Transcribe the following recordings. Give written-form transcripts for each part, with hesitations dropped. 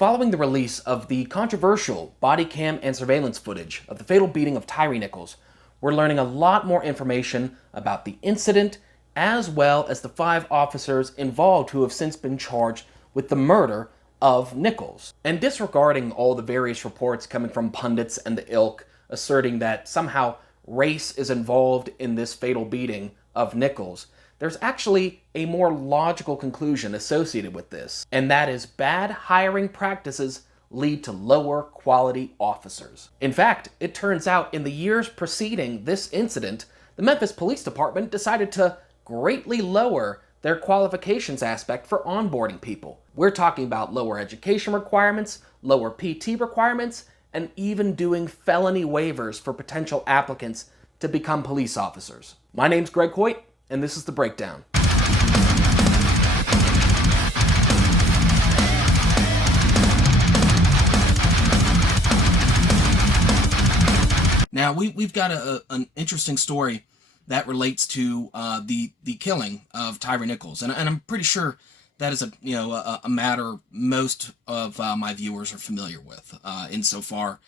Following the release of the controversial body cam and surveillance footage of the fatal beating of Tyre Nichols, we're learning a lot more information about the incident as well as the 5 officers involved who have since been charged with the murder of Nichols. And disregarding all the various reports coming from pundits and the ilk asserting that somehow race is involved in this fatal beating of Nichols, there's actually a more logical conclusion associated with this, and that is bad hiring practices lead to lower quality officers. In fact, it turns out in the years preceding this incident, the Memphis Police Department decided to greatly lower their qualifications aspect for onboarding people. We're talking about lower education requirements, lower PT requirements, and even doing felony waivers for potential applicants to become police officers. My name's Hoyt, and this is The Breakdown. Now, we've got an interesting story that relates to the killing of Tyre Nichols, and I'm pretty sure that is a matter most of my viewers are familiar with. Insofar,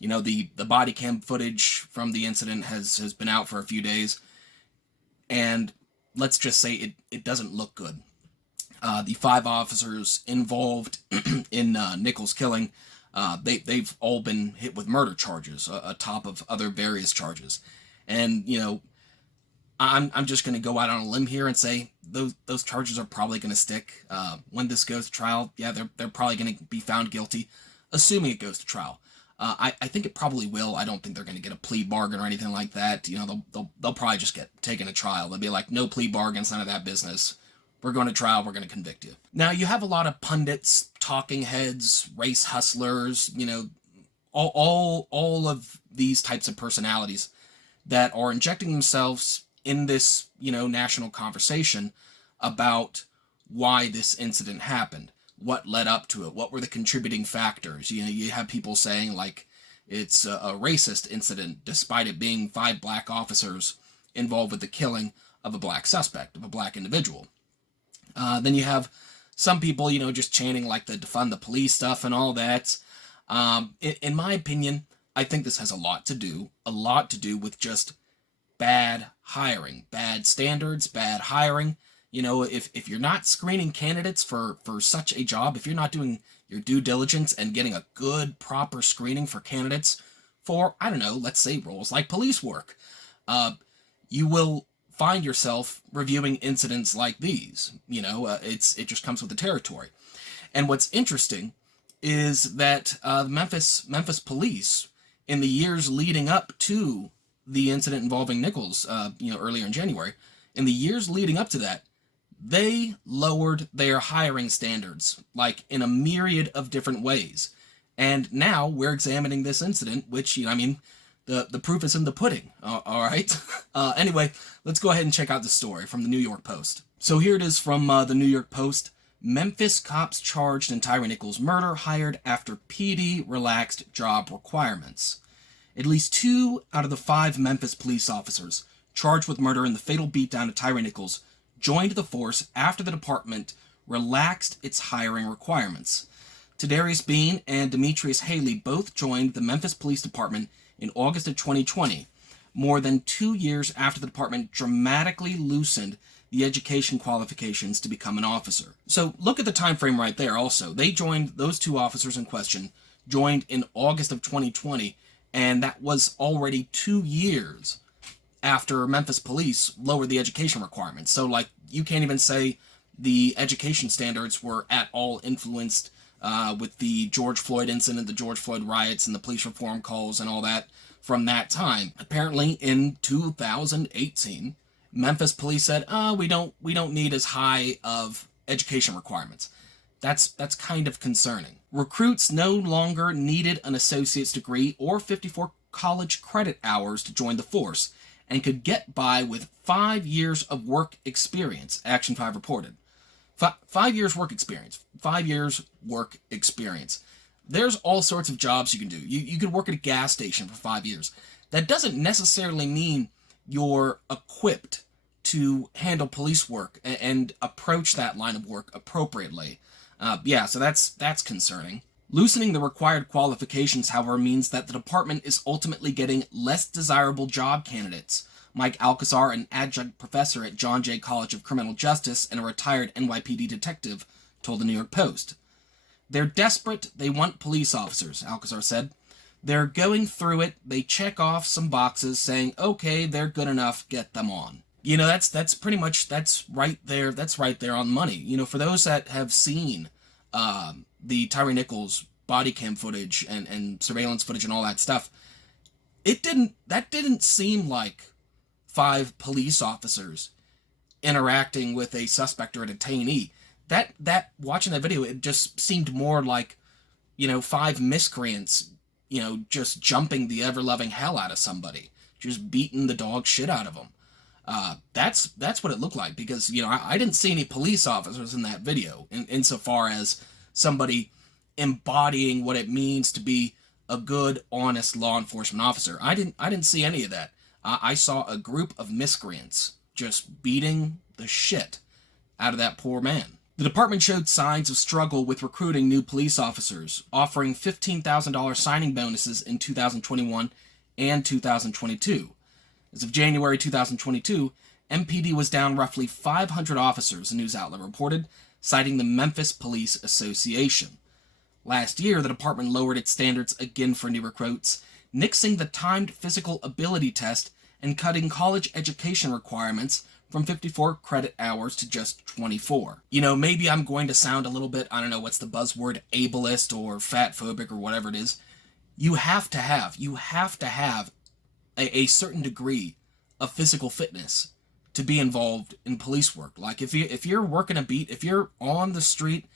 the body cam footage from the incident has been out for a few days, and let's just say it doesn't look good. The 5 officers involved in Nichols' killing, they've all been hit with murder charges atop of other various charges, and I'm just going to go out on a limb here and say those charges are probably going to stick. When this goes to trial, yeah, they're probably going to be found guilty, assuming it goes to trial. I think it probably will. I don't think they're going to get a plea bargain or anything like that. They'll probably just get taken to trial. They'll be like, no plea bargains, none of that business. We're going to trial. We're going to convict you. Now, you have a lot of pundits, talking heads, race hustlers, all of these types of personalities that are injecting themselves in this, national conversation about why this incident happened. What led up to it? What were the contributing factors? You have people saying, like, it's a racist incident, despite it being 5 black officers involved with the killing of a black suspect, of a black individual. Then you have some people, just chanting, like, the defund the police stuff and all that. In my opinion, I think this has a lot to do with just bad hiring, bad standards, bad hiring. If you're not screening candidates for such a job, if you're not doing your due diligence and getting a good, proper screening for candidates for, I don't know, let's say roles like police work, you will find yourself reviewing incidents like these. It just comes with the territory. And what's interesting is that Memphis Police, in the years leading up to the incident involving Nichols, earlier in January, in the years leading up to that, they lowered their hiring standards, like, in a myriad of different ways. And now we're examining this incident, which, the proof is in the pudding, all right? Anyway, let's go ahead and check out the story from the New York Post. So here it is from the New York Post. Memphis cops charged in Tyre Nichols' murder hired after PD relaxed job requirements. At least 2 out of the 5 Memphis police officers charged with murder in the fatal beatdown of Tyre Nichols joined the force after the department relaxed its hiring requirements. Tadarius Bean and Demetrius Haley both joined the Memphis Police Department in August of 2020, more than 2 years after the department dramatically loosened the education qualifications to become an officer. So look at the time frame right there also. Those 2 officers in question joined in August of 2020, and that was already 2 years after Memphis Police lowered the education requirements. So, you can't even say the education standards were at all influenced with the George Floyd incident, the George Floyd riots, and the police reform calls and all that from that time. Apparently, in 2018, Memphis Police said, we don't need as high of education requirements. That's kind of concerning. Recruits no longer needed an associate's degree or 54 college credit hours to join the force, and could get by with 5 years of work experience, Action 5 reported. 5 years work experience. 5 years work experience. There's all sorts of jobs you can do. You could work at a gas station for 5 years. That doesn't necessarily mean you're equipped to handle police work and approach that line of work appropriately. So that's concerning. Loosening the required qualifications, however, means that the department is ultimately getting less desirable job candidates. Mike Alcazar, an adjunct professor at John Jay College of Criminal Justice and a retired NYPD detective, told the New York Post. They're desperate, they want police officers, Alcazar said. They're going through it, they check off some boxes saying, okay, they're good enough, get them on. You know, that's pretty much, that's right there on the money. You know, for those that have seen the Tyre Nichols body cam footage and surveillance footage and all that stuff, that didn't seem like 5 police officers interacting with a suspect or a detainee. That watching that video, it just seemed more like, 5 miscreants, just jumping the ever-loving hell out of somebody, just beating the dog shit out of them. That's what it looked like, because, I didn't see any police officers in that video, insofar as somebody embodying what it means to be a good, honest law enforcement officer. I didn't see any of that. I saw a group of miscreants just beating the shit out of that poor man. The department showed signs of struggle with recruiting new police officers, offering $15,000 signing bonuses in 2021 and 2022. As of January 2022, MPD was down roughly 500 officers, a news outlet reported, citing the Memphis Police Association. Last year, the department lowered its standards again for new recruits, nixing the timed physical ability test and cutting college education requirements from 54 credit hours to just 24. Maybe I'm going to sound a little bit, I don't know, what's the buzzword, ableist or fatphobic or whatever it is. You have to have a certain degree of physical fitness to be involved in police work. Like if you're working a beat, if you're on the street,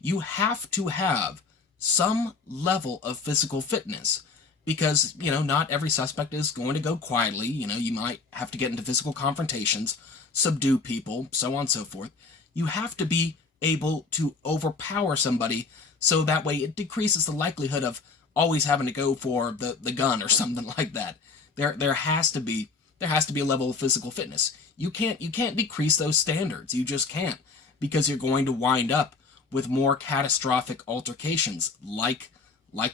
you have to have some level of physical fitness, because, not every suspect is going to go quietly. You might have to get into physical confrontations, subdue people, so on and so forth. You have to be able to overpower somebody, so that way it decreases the likelihood of always having to go for the gun or something like that. There has to be a level of physical fitness. You can't decrease those standards. You just can't, because you're going to wind up with more catastrophic altercations, like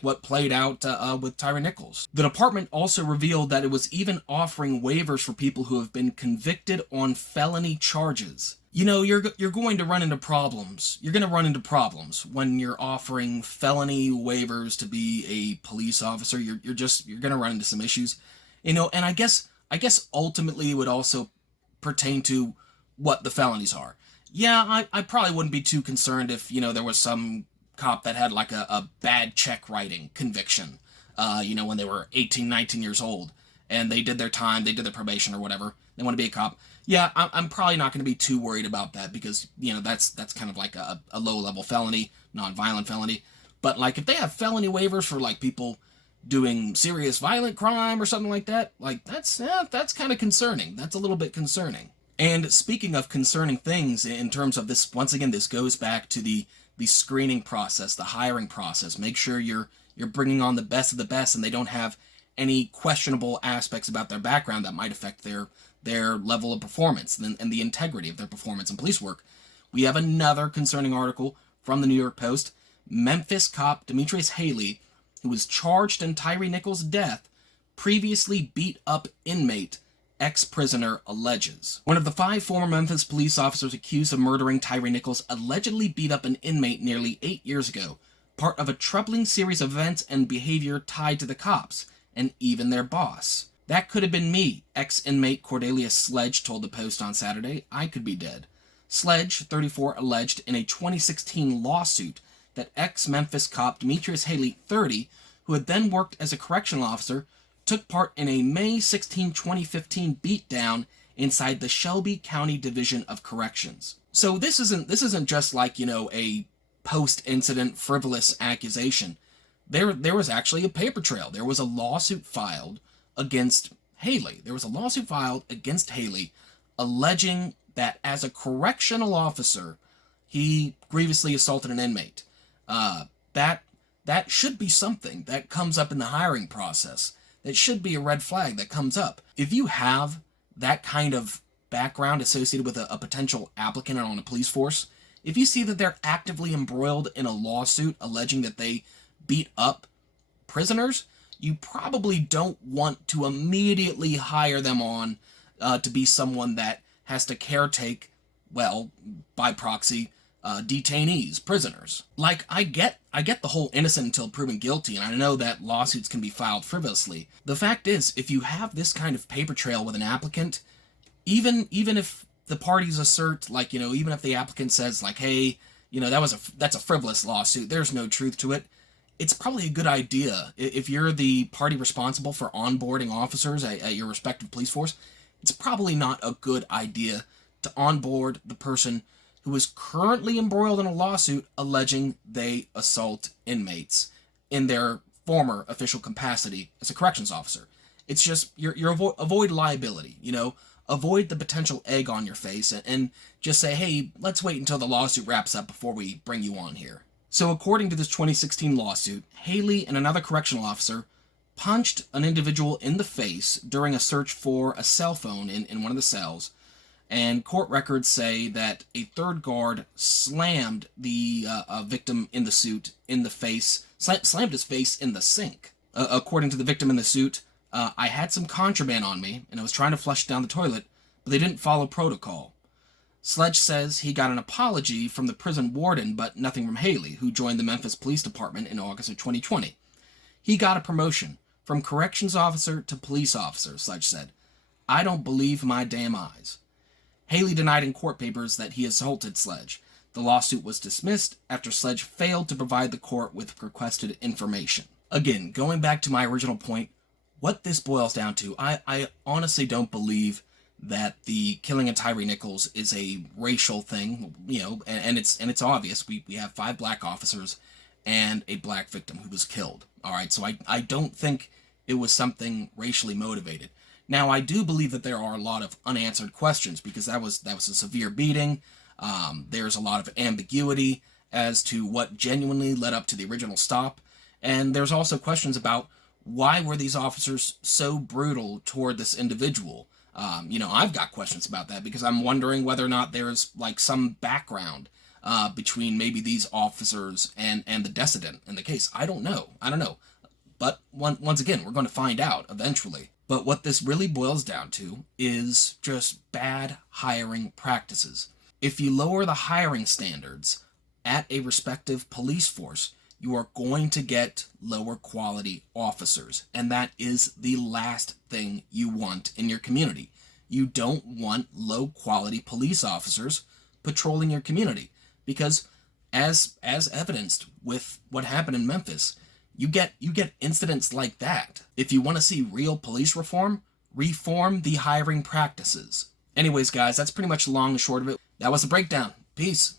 what played out with Tyre Nichols. The department also revealed that it was even offering waivers for people who have been convicted on felony charges. You're going to run into problems. You're going to run into problems when you're offering felony waivers to be a police officer. You're going to run into some issues. And I guess ultimately it would also pertain to what the felonies are. Yeah, I probably wouldn't be too concerned if, there was some cop that had like a bad check writing conviction, when they were 18, 19 years old, and they did their time, they did their probation or whatever, they want to be a cop. Yeah, I'm probably not going to be too worried about that, because, that's kind of like a low-level felony, non-violent felony. But, like, if they have felony waivers for, like, people doing serious violent crime or something like that, like, that's kind of concerning. That's a little bit concerning. And speaking of concerning things, in terms of this, once again, this goes back to the screening process, the hiring process. Make sure you're bringing on the best of the best, and they don't have any questionable aspects about their background that might affect their level of performance and the integrity of their performance in police work. We have another concerning article from the New York Post. Memphis cop Demetrius Haley, who was charged in Tyre Nichols' death, previously beat up inmate, ex-prisoner alleges. One of the 5 former Memphis police officers accused of murdering Tyre Nichols allegedly beat up an inmate nearly 8 years ago, part of a troubling series of events and behavior tied to the cops, and even their boss. That could have been me, ex-inmate Cordelius Sledge told the Post on Saturday. I could be dead. Sledge, 34, alleged in a 2016 lawsuit that ex-Memphis cop Demetrius Haley, 30, who had then worked as a correctional officer, took part in a May 16, 2015 beatdown inside the Shelby County Division of Corrections. So this isn't just like, a post-incident frivolous accusation. There was actually a paper trail. There was a lawsuit filed against Haley. Alleging that as a correctional officer, he grievously assaulted an inmate. That should be something that comes up in the hiring process. That should be a red flag that comes up. If you have that kind of background associated with a potential applicant on a police force, if you see that they're actively embroiled in a lawsuit alleging that they beat up prisoners, you probably don't want to immediately hire them on to be someone that has to caretake, well, by proxy, detainees, prisoners. Like, I get the whole innocent until proven guilty, and I know that lawsuits can be filed frivolously. The fact is, if you have this kind of paper trail with an applicant, even if the parties assert, like, even if the applicant says, like, hey, that's a frivolous lawsuit, there's no truth to it, it's probably a good idea, if you're the party responsible for onboarding officers at your respective police force, it's probably not a good idea to onboard the person who is currently embroiled in a lawsuit alleging they assault inmates in their former official capacity as a corrections officer. It's just, avoid liability, avoid the potential egg on your face, and just say, hey, let's wait until the lawsuit wraps up before we bring you on here. So according to this 2016 lawsuit, Haley and another correctional officer punched an individual in the face during a search for a cell phone in one of the cells, and court records say that a third guard slammed the victim in the suit in the face, slammed his face in the sink. According to the victim in the suit, I had some contraband on me, and I was trying to flush it down the toilet, but they didn't follow protocol. Sledge says he got an apology from the prison warden, but nothing from Haley, who joined the Memphis Police Department in August of 2020. He got a promotion from corrections officer to police officer, Sledge said. I don't believe my damn eyes. Haley denied in court papers that he assaulted Sledge. The lawsuit was dismissed after Sledge failed to provide the court with requested information. Again, going back to my original point, what this boils down to, I honestly don't believe that the killing of Tyre Nichols is a racial thing, and it's obvious. We have 5 black officers and a black victim who was killed. All right, so I don't think it was something racially motivated. Now, I do believe that there are a lot of unanswered questions because that was a severe beating. There's a lot of ambiguity as to what genuinely led up to the original stop, and there's also questions about why were these officers so brutal toward this individual. I've got questions about that because I'm wondering whether or not there's like some background between maybe these officers and the decedent in the case. I don't know. But once again, we're going to find out eventually. But what this really boils down to is just bad hiring practices. If you lower the hiring standards at a respective police force, you are going to get lower quality officers. And that is the last thing you want in your community. You don't want low quality police officers patrolling your community. Because as evidenced with what happened in Memphis, you get incidents like that. If you want to see real police reform the hiring practices. Anyways, guys, that's pretty much the long and short of it. That was the breakdown. Peace.